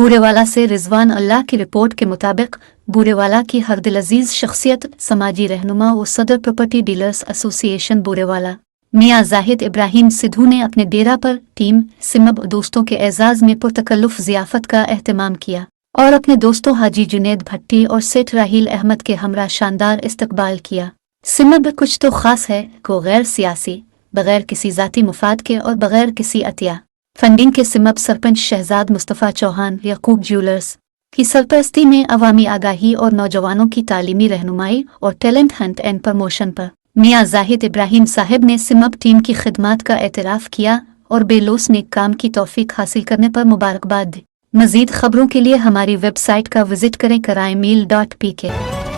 बूरेवाला से रिजवान अल्लाह की रिपोर्ट के मुताबिक बूरेवाला की हरदिलअजीज शख्सियत समाजी रहनुमा व सदर प्रॉपर्टी डीलर्स एसोसिएशन बूरेवाला मियाँ जाहिद इब्राहिम सिद्धू ने अपने डेरा पर टीम सिमब दोस्तों के एजाज़ में पुरतकल्लुफ़ ज़ियाफ़त का एहतमाम किया और अपने दोस्तों हाजी जुनेद भट्टी और सेठ राहील अहमद के हमरा शानदार इस्तकबाल किया। सिमब कुछ तो ख़ास है को गैर सियासी, बग़ैर किसी ज़ाती मुफाद के और बग़ैर किसी अतिया फंडिंग के सिमब सरपंच शहजाद मुस्तफ़ा चौहान याकूब ज्वेलर्स की सरपरस्ती में अवामी आगाही और नौजवानों की तालीमी रहनुमाई और टैलेंट हंट एंड प्रमोशन पर मियाँ जाहिद इब्राहिम साहब ने सिमब टीम की खिदमात का एतराफ़ किया और बेलोस नेक काम की तौफीक हासिल करने पर मुबारकबाद दी। मज़ीद ख़बरों के लिए हमारी वेबसाइट का विज़िट करें कराएमील.pk।